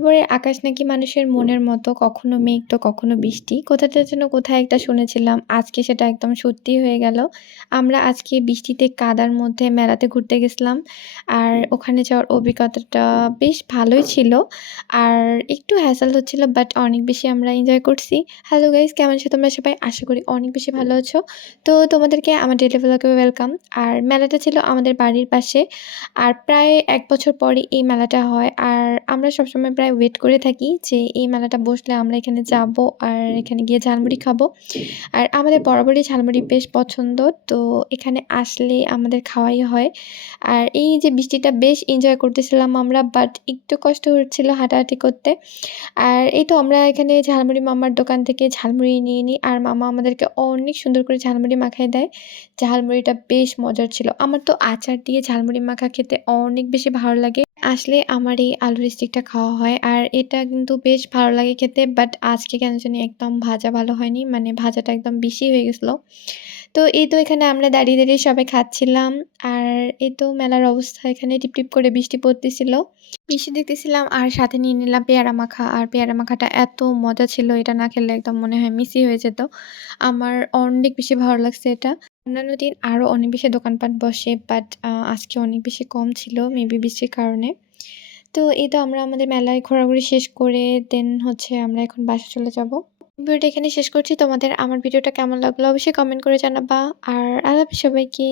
খবরে আকাশ নাকি মানুষের মনের মতো কখনো মেঘ তো কখনো বৃষ্টি। কোথাতে যেন কোথায় একটা শুনেছিলাম। আজকে সেটা একদম সত্যি হয়ে গেল। আমরা আজকে বৃষ্টিতে কাদার মধ্যে মেলাতে ঘুরতে গেছিলাম। আর ওখানে যাওয়ার অভিজ্ঞতাটা বেশ ভালোই ছিল। আর একটু হ্যাসেল হচ্ছিল বাট অনেক বেশি আমরা এনজয় করছি। হ্যালো গাইস কেমন আছো তোমরা সবাই? আশা করি অনেক বেশি ভালো আছো। তো তোমাদেরকে আমার ডেইলি ভ্লগে ওয়েলকাম। আর মেলাটা ছিল আমাদের বাড়ির পাশে। আর প্রায় ১ বছর পরে এই মেলাটা হয়। আর আমরা সবসময় প্রায় ওয়েট করে থাকি যে এই মেলাটা বসলে আমরা এখানে যাবো আর এখানে গিয়ে ঝালমুড়ি খাবো। আর আমাদের বরাবরই ঝালমুড়ি বেশ পছন্দ। তো এখানে আসলে আমাদের খাওয়াই হয়। আর এই যে বৃষ্টিটা বেশ এনজয় করতেছিলাম আমরা বাট একটু কষ্ট হচ্ছিল হাঁটাহাঁটি করতে। আর এই তো আমরা এখানে ঝালমুড়ি মামার দোকান থেকে ঝালমুড়ি নিয়ে নিই। আর মামা আমাদেরকে অনেক সুন্দর করে ঝালমুড়ি মাখায় দেয়। ঝালমুড়িটা বেশ মজার ছিল। আমার তো আচার দিয়ে ঝালমুড়ি মাখা খেতে অনেক বেশি ভালো লাগে। আসলে আমার এই আলুর স্টিকটা খাওয়া হয়। আর এটা কিন্তু বেশ ভালো লাগে খেতে। বাট আজকে কেন জানি একদম ভাজা ভালো হয়নি। মানে ভাজাটা একদম বেশি হয়ে গেছিল। তো এই তো এখানে আমরা দাঁড়িয়ে সবাই খাচ্ছিলাম। আর এই তো মেলার অবস্থা এখানে টিপটিপ করে বৃষ্টি পড়তেছিল। বৃষ্টি দেখতেছিলাম আর সাথে নিয়ে নিলাম পেয়ারা মাখা। আর পেয়ারা মাখাটা এত মজা ছিল এটা না খেলে একদম মনে হয় মিসই হয়ে যেত। আমার অনেক বেশি ভালো লাগছে এটা। অন্যান্য দিন আরো অনেক বেশি দোকানপাট বসে বাট আজকে অনেক বেশি কম ছিল মেবি বৃষ্টির কারণে। তো এই তো আমরা আমাদের মেলায় ঘোরাঘুরি শেষ করে দেন হচ্ছে আমরা এখন বাসায় চলে যাব। ভিডিওটা এখানে শেষ করছি। তোমাদের আমার ভিডিওটা কেমন লাগলো অবশ্যই কমেন্ট করে জানাবা। আর আল্লাহ হাফেজ সবাইকে।